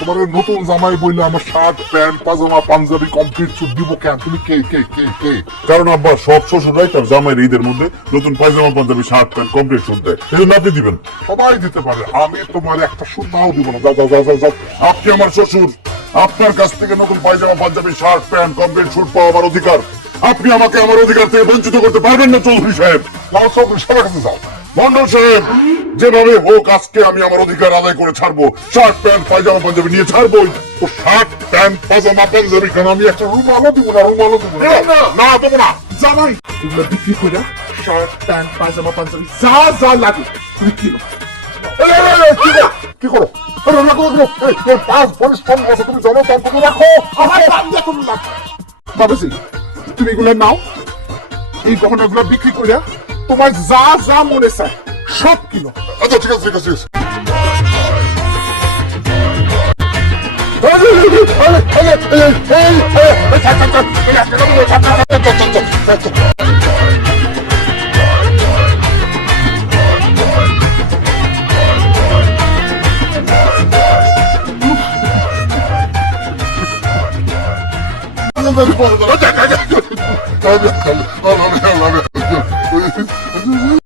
তোমার ওই নতুন জামাই বললে আমার শার্ট প্যান্ট পাজামা পাঞ্জাবি কমপ্লিট স্যুট দিব কেন? তুমি কে কে কে কে? কারণ আব্বা সব শ্বশুরাই তার জামাইয়ের ঈদের মধ্যে নতুন পায়জামা পাঞ্জাবি শার্ট প্যান্ট কমপ্লিট শুট দেয়, এই জন্য আপনি দিবেন। সবাই দিতে পারে, আমি তোমার একটা সুতাও দিব না। যাও যাও যাও যাও যাও। আপনি আমার শ্বশুর, আপনার কাছ থেকে নতুন পায়জামা পাঞ্জাবি শার্ট প্যান্ট কমপ্লিট শুট পাওয়া আমার অধিকার। আপনি আমাকে আমার অধিকার থেকে বঞ্চিত করতে পারবেন না চৌধুরী সাহেব। যাও চৌধুরী সাহেবের কাছে যাও। মন্ডল সাহেব, যেভাবে হোক আজকে আমি আমার অধিকার আদায় করে ছাড়বো, শার্ট প্যান্ট পায়জামা পাঞ্জাবি নিয়ে ছাড়বোই। তো শার্ট প্যান্ট পাজামা পাঞ্জাবি কেন? আমি একটা রুমালও দিব না, রুমালও দিব না। না দেবো না। জামাই এগুলো বিক্রি করে শার্ট প্যান্ট পায়জামা পাঞ্জাবি যা যা লাগে তুমি কিনো। এই, এই, এই, কি করো? কি করো? আরে রাখো, রাখো। এই, এই, পাঁচ পুলিশ ফোন আছে, তুমি জানো তার কোনো রাখো। আমার বান্দা তুমি না বাবাজি, তুমি এগুলো নাও, এই গহনাগুলো বিক্রি করে তোমার যা যা মনে চায় সব কিনো। আচ্ছা ঠিক আছে ঠিক আছে ঠিক আছে।